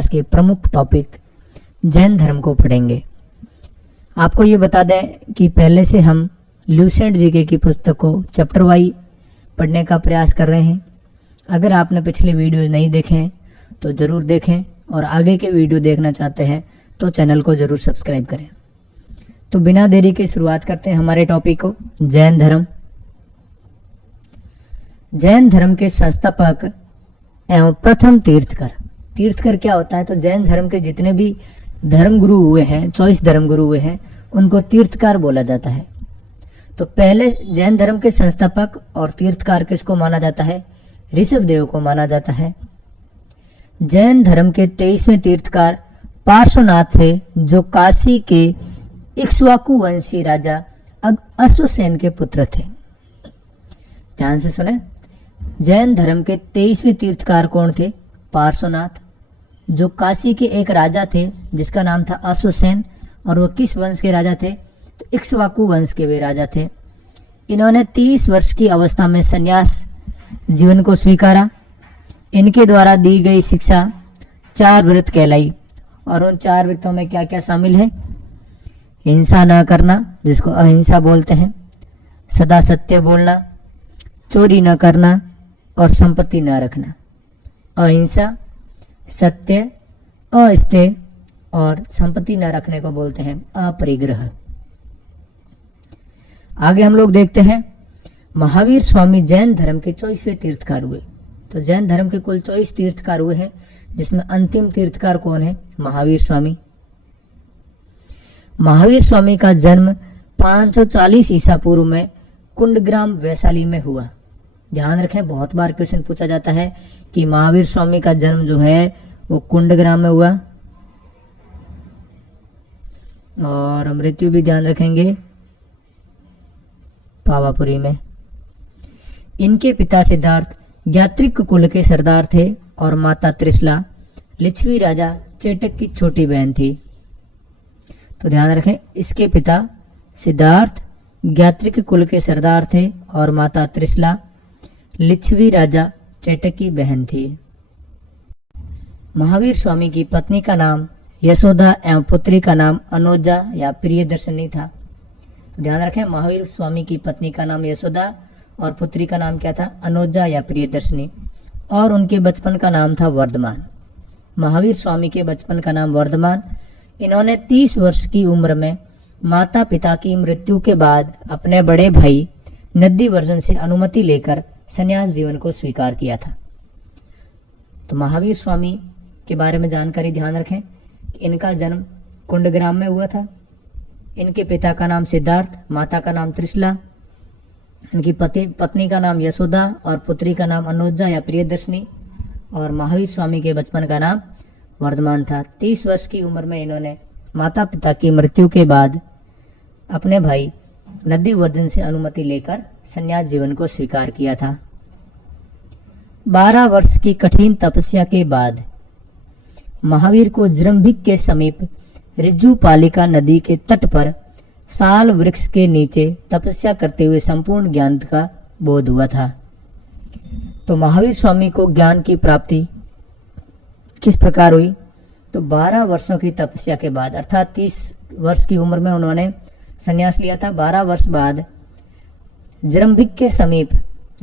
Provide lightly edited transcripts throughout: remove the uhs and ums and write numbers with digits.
इतिहास के प्रमुख टॉपिक जैन धर्म को पढ़ेंगे। आपको ये बता दें कि पहले से हम ल्यूसेंट जीके की पुस्तक को चैप्टर वाइज पढ़ने का प्रयास कर रहे हैं। अगर आपने पिछले वीडियो नहीं देखे हैं तो ज़रूर देखें, और आगे के वीडियो देखना चाहते हैं तो चैनल को ज़रूर सब्सक्राइब करें। तो बिना देरी के शुरुआत करते हैं हमारे टॉपिक को। जैन धर्म। जैन धर्म के संस्थापक एवं प्रथम तीर्थकर। तीर्थकर क्या होता है? तो जैन धर्म के जितने भी धर्मगुरु हुए हैं, 24 धर्मगुरु हुए हैं, उनको तीर्थकार बोला जाता है। तो पहले जैन धर्म के संस्थापक और तीर्थकार किसको माना जाता है? ऋषभ देव को माना जाता है। जैन धर्म के 23वें तीर्थकार पार्श्वनाथ थे, जो काशी के इक्ष्वाकु वंशी राजा अश्वसेन के पुत्र थे। ध्यान से सुने, जैन धर्म के 23वें तीर्थकार कौन थे? पार्श्वनाथ, जो काशी के एक राजा थे जिसका नाम था अश्वसेन। और वो किस वंश के राजा थे? तो इक्ष्वाकु वंश के वे राजा थे। इन्होंने 30 वर्ष की अवस्था में संन्यास जीवन को स्वीकारा। इनके द्वारा दी गई शिक्षा 4 व्रत कहलाई, और उन 4 व्रतों में क्या क्या शामिल है? हिंसा न करना, जिसको अहिंसा बोलते हैं, सदा सत्य बोलना, चोरी न करना और संपत्ति न रखना। अहिंसा, सत्य, अस्तेय और संपत्ति न रखने को बोलते हैं अपरिग्रह। आगे हम लोग देखते हैं, महावीर स्वामी जैन धर्म के 24वें तीर्थकार हुए। तो जैन धर्म के कुल 24 तीर्थकार हुए हैं, जिसमें अंतिम तीर्थकार कौन है? महावीर स्वामी। महावीर स्वामी का जन्म 540 ईसा पूर्व में कुंडग्राम वैशाली में हुआ। ध्यान रखें, बहुत बार क्वेश्चन पूछा जाता है कि महावीर स्वामी का जन्म जो है वो कुंडग्राम में हुआ, और मृत्यु भी ध्यान रखेंगे पावापुरी में। इनके पिता सिद्धार्थ ज्ञात्रिक कुल के सरदार थे, और माता त्रिशला लिच्छवी राजा चेटक की छोटी बहन थी। तो ध्यान रखें, इसके पिता सिद्धार्थ ज्ञात्रिक कुल के सरदार थे, और माता त्रिशला लिच्छवी राजा चेटक की बहन थी। महावीर स्वामी की पत्नी का नाम यशोदा एवं पुत्री का नाम अनोजा या प्रियदर्शनी था। तो ध्यान रखें, महावीर स्वामी की पत्नी का नाम यशोदा और पुत्री का नाम क्या था? अनोजा या प्रियदर्शनी। और उनके बचपन का नाम था वर्धमान। महावीर स्वामी के बचपन का नाम वर्धमान। इन्होंने 30 वर्ष की उम्र में माता पिता की मृत्यु के बाद अपने बड़े भाई नंदीवर्धन से अनुमति लेकर संन्यास जीवन को स्वीकार किया था। तो महावीर स्वामी के बारे में जानकारी ध्यान रखें कि इनका जन्म कुंडग्राम में हुआ था। इनके पिता का नाम सिद्धार्थ, माता का नाम त्रिशला, इनकी पत्नी का नाम यशोदा और पुत्री का नाम अनोजा या प्रियदर्शनी, और महावीर स्वामी के बचपन का नाम वर्धमान था। 30 वर्ष की उम्र में इन्होंने माता पिता की मृत्यु के बाद अपने भाई नंदीवर्धन से अनुमति लेकर संन्यास जीवन को स्वीकार किया था। 12 वर्ष की कठिन तपस्या के बाद महावीर को जृंभिक के समीप ऋजुपालिका नदी के तट पर साल वृक्ष के नीचे तपस्या करते हुए संपूर्ण ज्ञान का बोध हुआ था। तो महावीर स्वामी को ज्ञान की प्राप्ति किस प्रकार हुई? तो 12 वर्षों की तपस्या के बाद, अर्थात 30 वर्ष की उम्र में उन्होंने संन्यास लिया था। 12 वर्ष बाद जृंभिक के समीप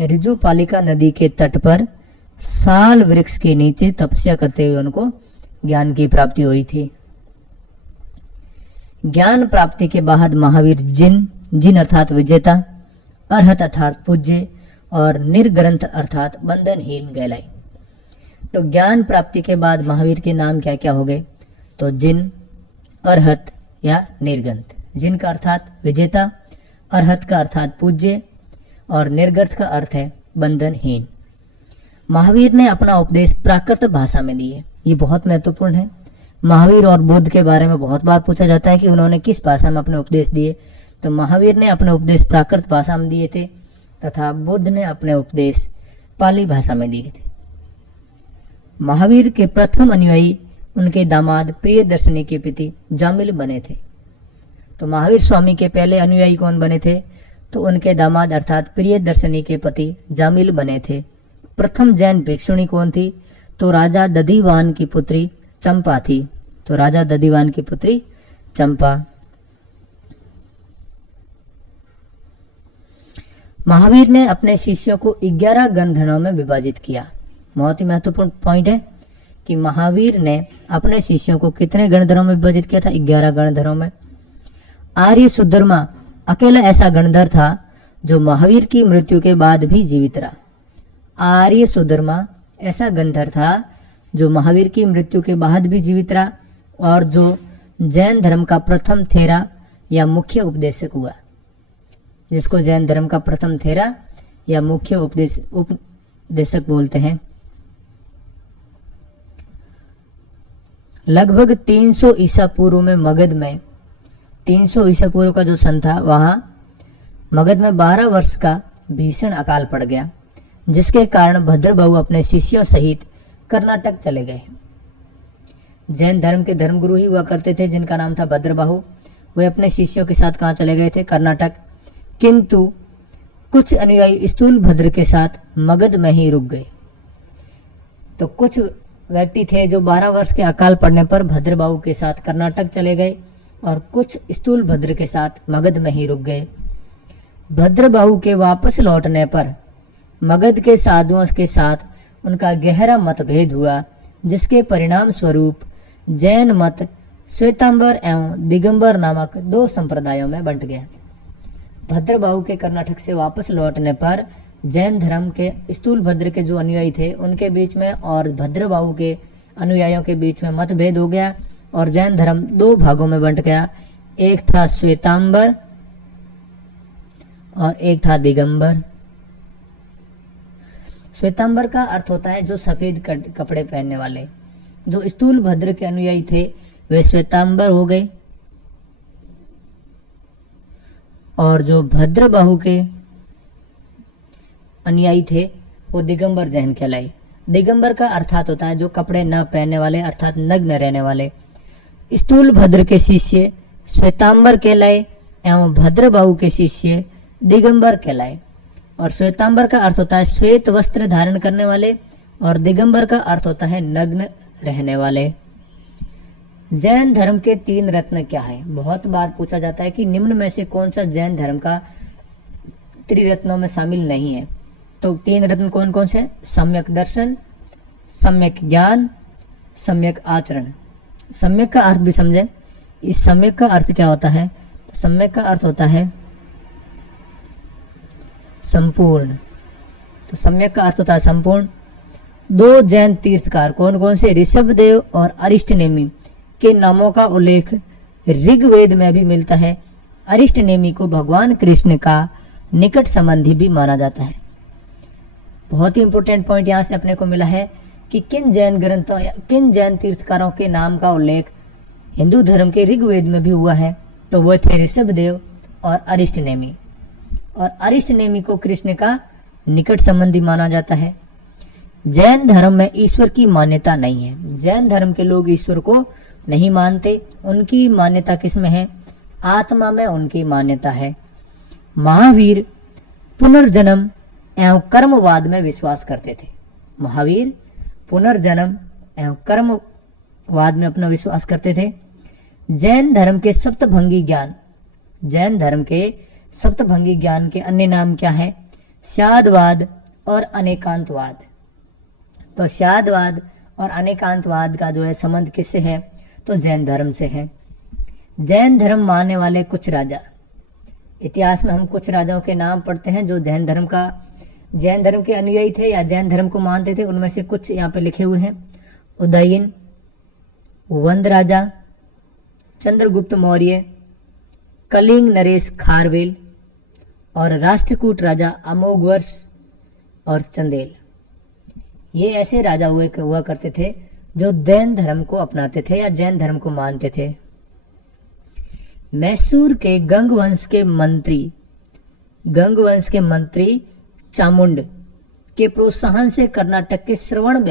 ऋजुपालिका नदी के तट पर साल वृक्ष के नीचे तपस्या करते हुए उनको ज्ञान की प्राप्ति हुई थी। ज्ञान प्राप्ति के बाद महावीर जिन अर्थात विजेता, अर्हत अर्थात पूज्य, और निर्ग्रंथ अर्थात बंधनहीन कहलाई। तो ज्ञान प्राप्ति के बाद महावीर के नाम क्या क्या हो गए? तो जिन, अर्हत या निर्ग्रंथ। जिन का अर्थात विजेता, अर्हत का अर्थात पूज्य, और निर्ग्रंथ का अर्थ है बंधनहीन। महावीर ने अपना उपदेश प्राकृत भाषा में दिए। ये बहुत महत्वपूर्ण है। महावीर और बुद्ध के बारे में बहुत बार पूछा जाता है कि उन्होंने किस भाषा में अपने उपदेश दिए। तो महावीर ने अपने उपदेश प्राकृत भाषा में दिए थे, तथा बुद्ध ने अपने उपदेश पाली भाषा में दिए थे। महावीर के प्रथम अनुयायी उनके दामाद प्रियदर्शनी के पति जामिल बने थे। तो महावीर स्वामी के पहले अनुयायी कौन बने थे? तो उनके दामाद अर्थात प्रियदर्शनी के पति जामिल बने थे। प्रथम जैन भिक्षुणी कौन थी? तो राजा दधिवान की पुत्री चंपा थी, तो राजा दधिवान की पुत्री चंपा। महावीर ने अपने शिष्यों को 11 गणधरों में विभाजित किया। बहुत ही महत्वपूर्ण पॉइंट है कि महावीर ने अपने शिष्यों को कितने गणधरों में विभाजित किया था? 11 गणधरों में। आर्य सुधर्मा अकेला ऐसा गणधर था जो महावीर की मृत्यु के बाद भी जीवित रहा। आर्य सुधर्मा ऐसा गणधर था जो महावीर की मृत्यु के बाद भी जीवित रहा और जो जैन धर्म का प्रथम थेरा या मुख्य उपदेशक हुआ, जिसको जैन धर्म का प्रथम थेरा या मुख्य उपदेशक बोलते हैं। लगभग 300 ईसा पूर्व में मगध में 300 ईसा पूर्व का जो सन था, वहां मगध में 12 वर्ष का भीषण अकाल पड़ गया, जिसके कारण भद्रबाहु अपने शिष्यों सहित कर्नाटक चले गए। जैन धर्म के धर्मगुरु ही हुआ करते थे जिनका नाम था भद्रबाहु। वे अपने शिष्यों के साथ कहाँ चले गए थे? कर्नाटक। किंतु कुछ अनुयायी स्थूलभद्र के साथ मगध में ही रुक गए। तो कुछ व्यक्ति थे जो 12 वर्ष के अकाल पड़ने पर भद्रबाहु के साथ कर्नाटक चले गए और कुछ स्थूलभद्र के साथ मगध में ही रुक गए। भद्रबाहु के वापस लौटने पर मगध के साधुओं के साथ उनका गहरा मतभेद हुआ, जिसके परिणाम स्वरूप जैन मत श्वेतांबर एवं दिगंबर नामक 2 संप्रदायों में बंट गया। भद्रबाहु के कर्नाटक से वापस लौटने पर जैन धर्म के स्थूलभद्र के जो अनुयायी थे उनके बीच में और भद्रबाहु के अनुयायियों के बीच में मतभेद हो गया और जैन धर्म 2 भागों में बंट गया। एक था श्वेतांबर और एक था दिगंबर। श्वेतांबर का अर्थ होता है जो सफेद कपड़े पहनने वाले। जो स्थूलभद्र के अनुयायी थे वे श्वेतांबर हो गए और जो भद्रबाहु के अनुयायी थे वो दिगंबर जैन कहलाए। दिगंबर का अर्थात होता है जो कपड़े न पहनने वाले, अर्थात नग्न रहने वाले। स्थूलभद्र के शिष्य श्वेतांबर कहलाए एवं भद्रबाहु के शिष्य दिगंबर कहलाए। और श्वेतांबर का अर्थ होता है श्वेत वस्त्र धारण करने वाले और दिगंबर का अर्थ होता है नग्न रहने वाले। जैन धर्म के 3 रत्न क्या है? बहुत बार पूछा जाता है कि निम्न में से कौन सा जैन धर्म का त्रिरत्नों में शामिल नहीं है। तो 3 रत्न कौन कौन से? सम्यक दर्शन, सम्यक ज्ञान, सम्यक आचरण। सम्यक का अर्थ भी समझे। इस सम्यक का अर्थ क्या होता है? सम्यक का अर्थ होता है संपूर्ण। तो सम्यक का अर्थ होता है संपूर्ण। 2 जैन तीर्थकार कौन कौन से? ऋषभदेव और अरिष्टनेमी के नामों का उल्लेख ऋग्वेद में भी मिलता है। अरिष्टनेमी को भगवान कृष्ण का निकट संबंधी भी माना जाता है। बहुत ही इंपॉर्टेंट पॉइंट यहाँ से अपने को मिला है कि किन जैन ग्रंथों या किन जैन तीर्थकारों के नाम का उल्लेख हिंदू धर्म के ऋग्वेद में भी हुआ है। तो वो थे ऋषभदेव और अरिष्टनेमी। और अरिष्टनेमी को कृष्ण का निकट संबंधी माना जाता है। जैन धर्म में ईश्वर की मान्यता नहीं है। जैन धर्म के लोग ईश्वर को नहीं मानते। उनकी मान्यता किसमें है? आत्मा में उनकी मान्यता है। महावीर पुनर्जन्म एवं कर्मवाद में विश्वास करते थे। महावीर पुनर्जन्म एवं कर्मवाद में अपना विश्वास करते थे। जैन धर्म के सप्तभंगी ज्ञान, जैन धर्म के सप्तभंगी ज्ञान के अन्य नाम क्या है? शादवाद और अनेकांतवाद। तो शादवाद और अनेकांतवाद का जो है संबंध किससे है? तो जैन धर्म से है। जैन धर्म मानने वाले कुछ राजा, इतिहास में हम कुछ राजाओं के नाम पढ़ते हैं जो जैन धर्म के अनुयायी थे या जैन धर्म को मानते थे। उनमें से कुछ यहाँ पे लिखे हुए हैं। उदयन, वंद राजा, चंद्रगुप्त मौर्य, कलिंग नरेश खारवेल और राष्ट्रकूट राजा अमोघवर्ष और चंदेल। ये ऐसे राजा हुआ करते थे जो जैन धर्म को अपनाते थे या जैन धर्म को मानते थे। मैसूर के गंग वंश मंत्री चामुंड के प्रोत्साहन से कर्नाटक के श्रवण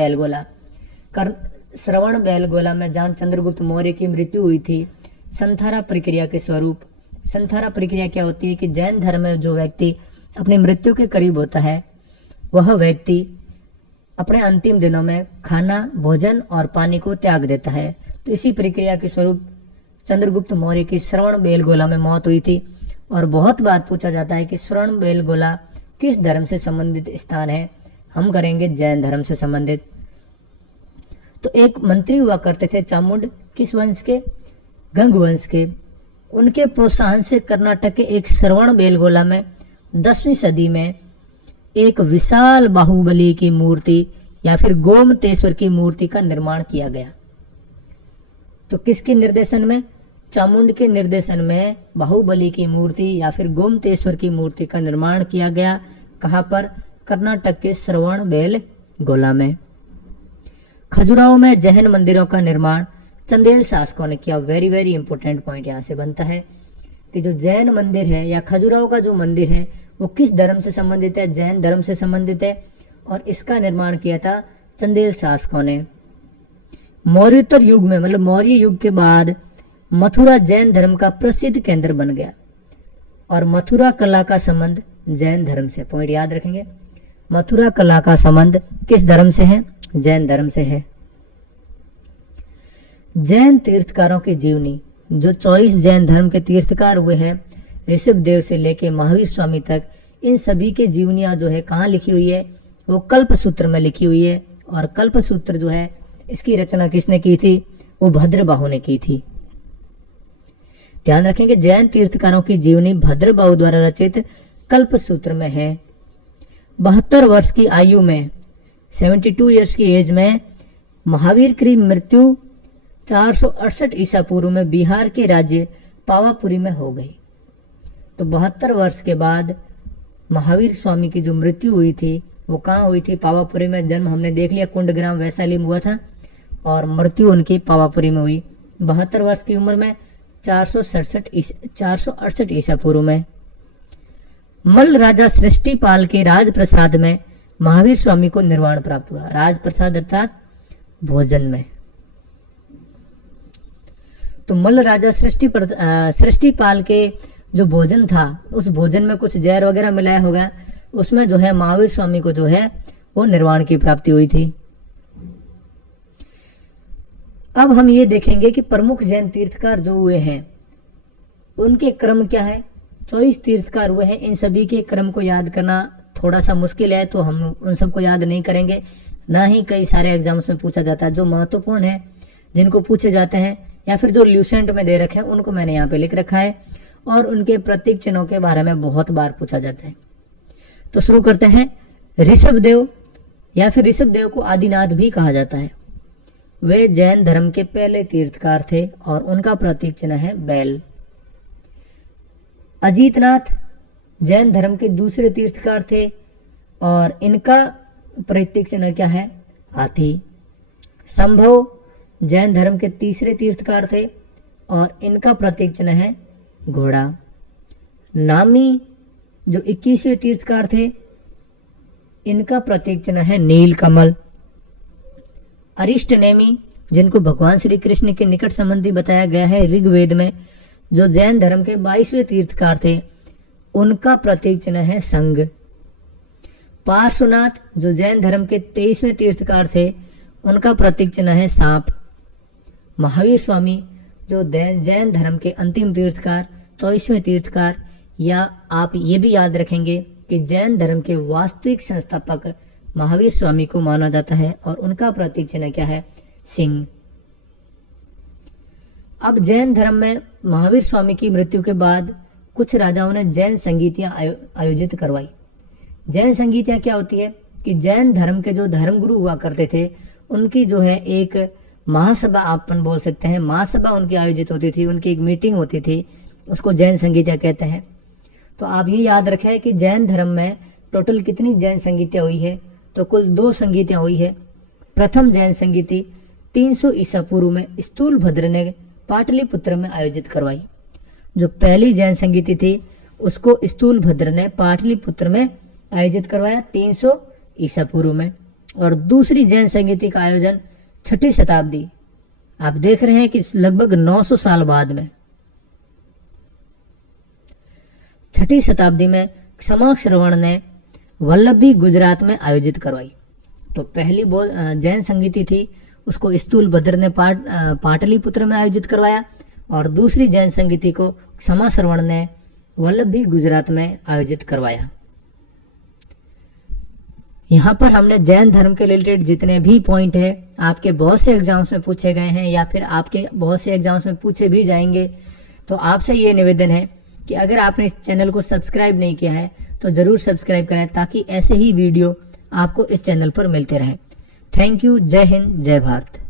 बेलगोला में जहां चंद्रगुप्त मौर्य की मृत्यु हुई थी, संथारा प्रक्रिया के स्वरूप। संथारा प्रक्रिया क्या होती है कि जैन धर्म में जो व्यक्ति अपनी मृत्यु के करीब होता है वह व्यक्ति अपने अंतिम दिनों में खाना, भोजन और पानी को त्याग देता है। तो इसी प्रक्रिया के स्वरूप चंद्रगुप्त मौर्य की श्रवण बेलगोला में मौत हुई थी। और बहुत बार पूछा जाता है कि श्रवण बेलगोला किस धर्म से संबंधित स्थान है। हम करेंगे जैन धर्म से संबंधित। तो एक मंत्री हुआ करते थे चामुंड, किस वंश के? गंग वंश के। उनके प्रोत्साहन से कर्नाटक के एक श्रवण बेलगोला में 10वीं सदी में एक विशाल बाहुबली की मूर्ति या फिर गोमतेश्वर की मूर्ति का निर्माण किया गया। तो किसके निर्देशन में? चामुंड के निर्देशन में बाहुबली की मूर्ति या फिर गोमतेश्वर की मूर्ति का निर्माण किया गया। कहां पर? कर्नाटक के श्रवण बेलगोला में। खजुराहो में जैन मंदिरों का निर्माण चंदेल शासकों ने किया। वेरी वेरी इंपॉर्टेंट पॉइंट यहां से बनता है कि जो जैन मंदिर है या खजुराहो का जो मंदिर है वो किस धर्म से संबंधित है? जैन धर्म से संबंधित है। और इसका निर्माण किया था चंदेल शासकों ने। मौर्योत्तर युग में, मतलब मौर्य युग के बाद मथुरा जैन धर्म का प्रसिद्ध केंद्र बन गया। और मथुरा कला का संबंध जैन धर्म से, पॉइंट याद रखेंगे, मथुरा कला का संबंध किस धर्म से है? जैन धर्म से है। जैन तीर्थकारों की जीवनी, जो 24 जैन धर्म के तीर्थकार हुए हैं, ऋषभ देव से लेके महावीर स्वामी तक, इन सभी के जीवनियां जो है कहाँ लिखी हुई है? वो कल्प सूत्र में लिखी हुई है। और कल्प सूत्र जो है इसकी रचना किसने की थी? वो भद्रबाहु ने की थी। ध्यान रखेंगे, जैन तीर्थकारों की जीवनी भद्रबाहु द्वारा रचित कल्प सूत्र में है। 72 वर्ष की आयु में, 72 ईयर्स की एज में महावीर की मृत्यु 468 ईसा पूर्व में बिहार के राज्य पावापुरी में हो गई। तो 72 वर्ष के बाद महावीर स्वामी की जो मृत्यु हुई थी वो कहाँ हुई थी? पावापुरी में। जन्म हमने देख लिया कुंडग्राम वैशाली में हुआ था और मृत्यु उनकी पावापुरी में हुई 72 वर्ष की उम्र में 468 ईसा पूर्व में। मल्ल राजा सृष्टिपाल के राजप्रसाद में महावीर स्वामी को निर्वाण प्राप्त हुआ। राजप्रसाद अर्थात भोजन में। तो मल्ल राजा सृष्टिपाल के जो भोजन था उस भोजन में कुछ जहर वगैरह मिलाया होगा, उसमें जो है महावीर स्वामी को जो है वो निर्वाण की प्राप्ति हुई थी। अब हम ये देखेंगे कि प्रमुख जैन तीर्थकार जो हुए हैं उनके क्रम क्या है। 24 तीर्थकार हुए हैं, इन सभी के क्रम को याद करना थोड़ा सा मुश्किल है, तो हम उन सबको याद नहीं करेंगे। ना ही कई सारे एग्जाम्स में पूछा जाता है। जो महत्वपूर्ण है, जिनको पूछे जाते हैं या फिर जो ल्यूसेंट में दे रखे हैं, उनको मैंने यहाँ पे लिख रखा है। और उनके प्रतीक चिन्हों के बारे में बहुत बार पूछा जाता है। तो शुरू करते हैं। ऋषभ देव या फिर ऋषभ देव को आदिनाथ भी कहा जाता है। वे जैन धर्म के पहले तीर्थकार थे और उनका प्रतीक चिन्ह है बैल। अजीतनाथ जैन धर्म के दूसरे तीर्थकार थे और इनका प्रतीक चिन्ह क्या है? हाथी। संभव जैन धर्म के तीसरे तीर्थकार थे और इनका प्रतीक चिन्ह है घोड़ा। नामी जो 21वें तीर्थकार थे, इनका प्रतीक चिन्ह है नील कमल। अरिष्ट नेमी जिनको भगवान श्री कृष्ण के निकट संबंधी बताया गया है ऋग्वेद में, जो जैन धर्म के 22वें तीर्थकार थे, उनका प्रतीक चिन्ह है संग। पार्श्वनाथ जो जैन धर्म के 23वें तीर्थकार थे, उनका प्रतीक चिन्ह है सांप। महावीर स्वामी जो जैन धर्म के अंतिम तीर्थकार 24वें तीर्थकार, या आप ये भी याद रखेंगे कि जैन धर्म के वास्तविक संस्थापक महावीर स्वामी को माना जाता है और उनका प्रतीक चिन्ह क्या है? सिंह। अब जैन धर्म में महावीर स्वामी की मृत्यु के बाद कुछ राजाओं ने जैन संगीतियां आयोजित करवाई। जैन संगीतियां क्या होती है कि जैन धर्म के जो धर्मगुरु हुआ करते थे उनकी जो है एक महासभा, आपन बोल सकते हैं, महासभा उनकी आयोजित होती थी, उनकी एक मीटिंग होती थी, उसको जैन संगीतियां कहते हैं। तो आप ये याद रखें कि जैन धर्म में टोटल कितनी जैन संगीतियां हुई है? तो कुल 2 संगीतियां हुई है। प्रथम जैन संगीति 300 ईसा पूर्व में स्थूलभद्र ने पाटलिपुत्र में आयोजित करवाई। जो पहली जैन संगीति थी उसको स्थूलभद्र ने पाटलिपुत्र में आयोजित करवाया 300 ईसा पूर्व में। और दूसरी जैन संगीति का आयोजन 6ठी शताब्दी, आप देख रहे हैं कि लगभग 900 साल बाद में 6ठी शताब्दी में क्षमा श्रवण ने वल्लभी गुजरात में आयोजित करवाई। तो पहली जैन संगीति थी उसको स्थूल भद्र ने पाटलिपुत्र में आयोजित करवाया, और दूसरी जैन संगीति को क्षमा श्रवण ने वल्लभी गुजरात में आयोजित करवाया। यहाँ पर हमने जैन धर्म के रिलेटेड जितने भी पॉइंट है आपके बहुत से एग्जाम्स में पूछे गए हैं या फिर आपके बहुत से एग्जाम्स में पूछे भी जाएंगे, तो आपसे ये निवेदन है कि अगर आपने इस चैनल को सब्सक्राइब नहीं किया है तो जरूर सब्सक्राइब करें, ताकि ऐसे ही वीडियो आपको इस चैनल पर मिलते रहें। Thank you. जय हिंद, जय भारत।